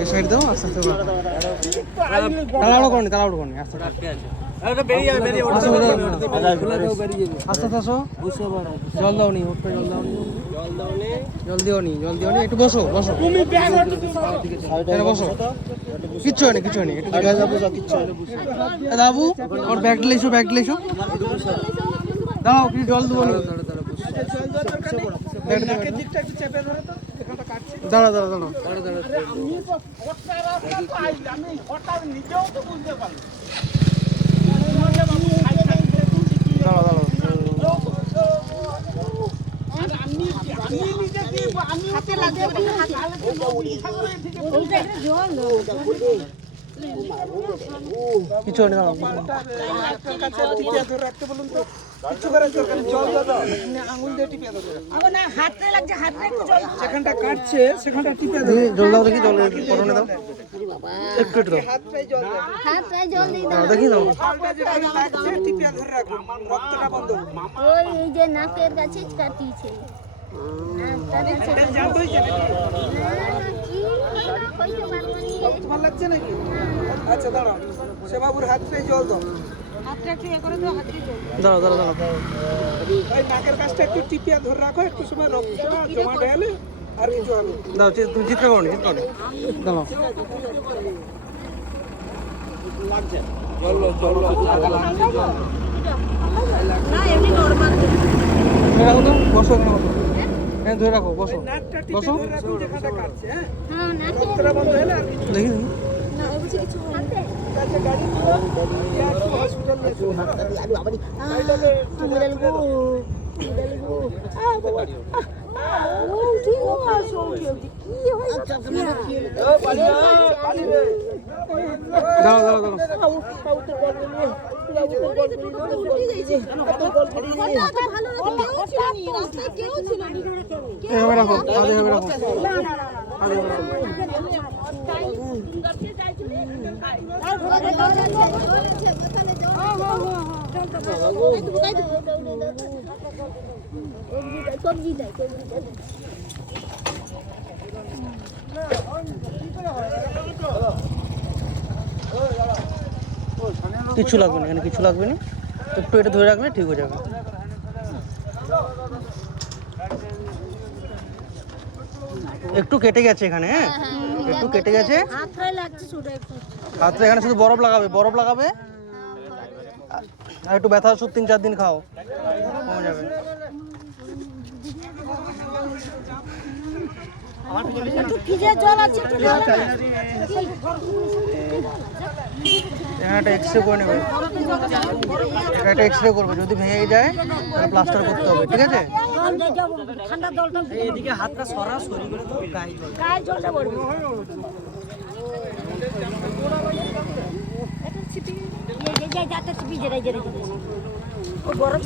এই সাইড দাও আস্তে আস্তে তাড়াহুড়ো করনি আস্তে আস্তে আসো। জল দাও নি জল দিও নি একটু বসো বসো কিচ্ছু হয়নি বাবু ওর ব্যাগ লেসো দাঁড়াও কি জল দেবো নি দাঁড়া কিছু হয়নি সেখানটা কাটছে সেখানটা টিপে জল দাও দেখি জল পরনে দাও একটু দাও দেখি দাও রক্তটা বন্ধ ওই যে নাকের কাছে কাটিছে তোমার লাগছে নাকি? আচ্ছা দাঁড়াও সে বাবুর হাতটাই জল দাও দাঁড়াও ওই নাকের কাছটা একটু টিপিয়া ধরে রাখো একটু সময় রক্তটা জমা ঢেলে আর কিছু হবে দাও তুমি চিৎকার করো দাঁড়াও লাগছে বসো ধরে রাখো বসো দেখি কিছু লাগবে না, এখানে কিছু লাগবে না, একটু এটা ধরে রাখলে ঠিক হয়ে যাবে। একটু কেটে গেছে এখানে, হ্যাঁ একটু কেটে গেছে হাতটা, এখানে শুধু বরফ লাগাবে আর একটু ব্যথা ওষুধ 3-4 দিন খাও, কমে যাবে। একটা এক্সরে করে নেবে, একটা এক্সরে করবে, যদি ভেঙে যায় তাহলে প্লাস্টার করতে হবে, ঠিক আছে? এদিকে হাতটা সরাসরি করে তো গায়ে জলটা পড়বে। বরফ